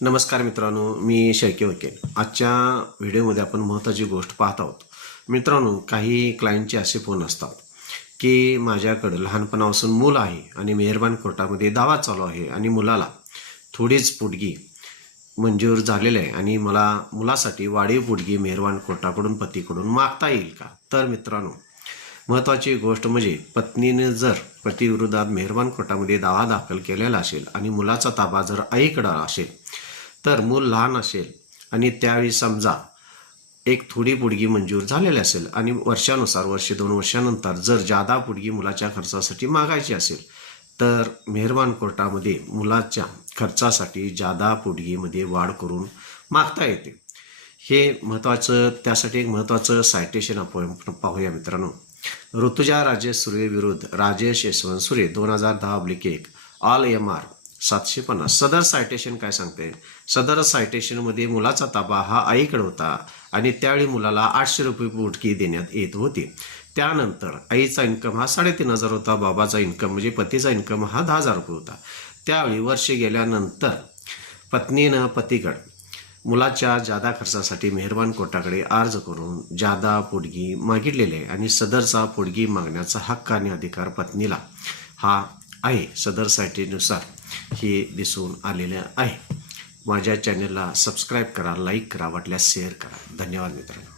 नमस्कार मित्रांनो, मी शैके वकील. आजच्या व्हिडिओमध्ये आपण महत्त्वाची गोष्ट पाहत आहोत. मित्रांनो, काही क्लायंटचे असे फोन असतात की माझ्याकडे लहानपणापासून मूल आहे आणि मेहरबान कोर्टामध्ये दावा चालू आहे आणि मुलाला थोडीच पोटगी मंजूर झालेली आहे आणि मला मुलासाठी वाढीव पोटगी मेहरबान कोर्टाकडून पतीकडून मागता येईल का? तर मित्रांनो, महत्त्वाची गोष्ट म्हणजे पत्नीने जर पतीविरोधात मेहरबान कोर्टामध्ये दावा दाखल केलेला असेल आणि मुलाचा ताबा जर आईकडे असेल तर मूल लहान असेल आणि त्यावेळी समजा एक थोडी पोटगी मंजूर झालेली असेल आणि वर्षानुसार वर्ष 2 वर्षानंतर जर जादा पोटगी मुलाच्या खर्चासाठी मागायची असेल तर मेहरबान कोर्टामध्ये मुलाच्या खर्चासाठी जादा पोटगीमध्ये वाढ करून मागता येते. हे महत्त्वाचं, त्यासाठी एक महत्त्वाचं सायटेशन आपण पाहूया मित्रांनो. ऋतुजा राजेश सुर्वे विरुद्ध राजेश यशवंत सुरे 2010/1 ऑल MR 750. सदर सायटेशन काय सांगते? सदर सायटेशनमध्ये मुलाचा ताबा हा आईकडे होता आणि त्यावेळी मुलाला 800 रुपये पोटगी देण्यात येत होती. त्यानंतर आईचा इन्कम हा 3,500 होता, बाबाचा इन्कम म्हणजे पतीचा इन्कम हा 10,000 रुपये होता. त्यावेळी वर्ष गेल्यानंतर पत्नीनं पतीकडे मुलाच्या जादा खर्चासाठी मेहरबान कोर्टाकडे अर्ज करून जादा पोटगी मागितलेली आहे आणि सदरचा पोटगी मागण्याचा हक्क आणि अधिकार पत्नीला हा आहे. सदर सायटीनुसार हे दिसून आलेलं आहे. माझ्या चॅनलला सबस्क्राईब करा, लाईक करा, वाटल्यास शेअर करा. धन्यवाद मित्रांनो.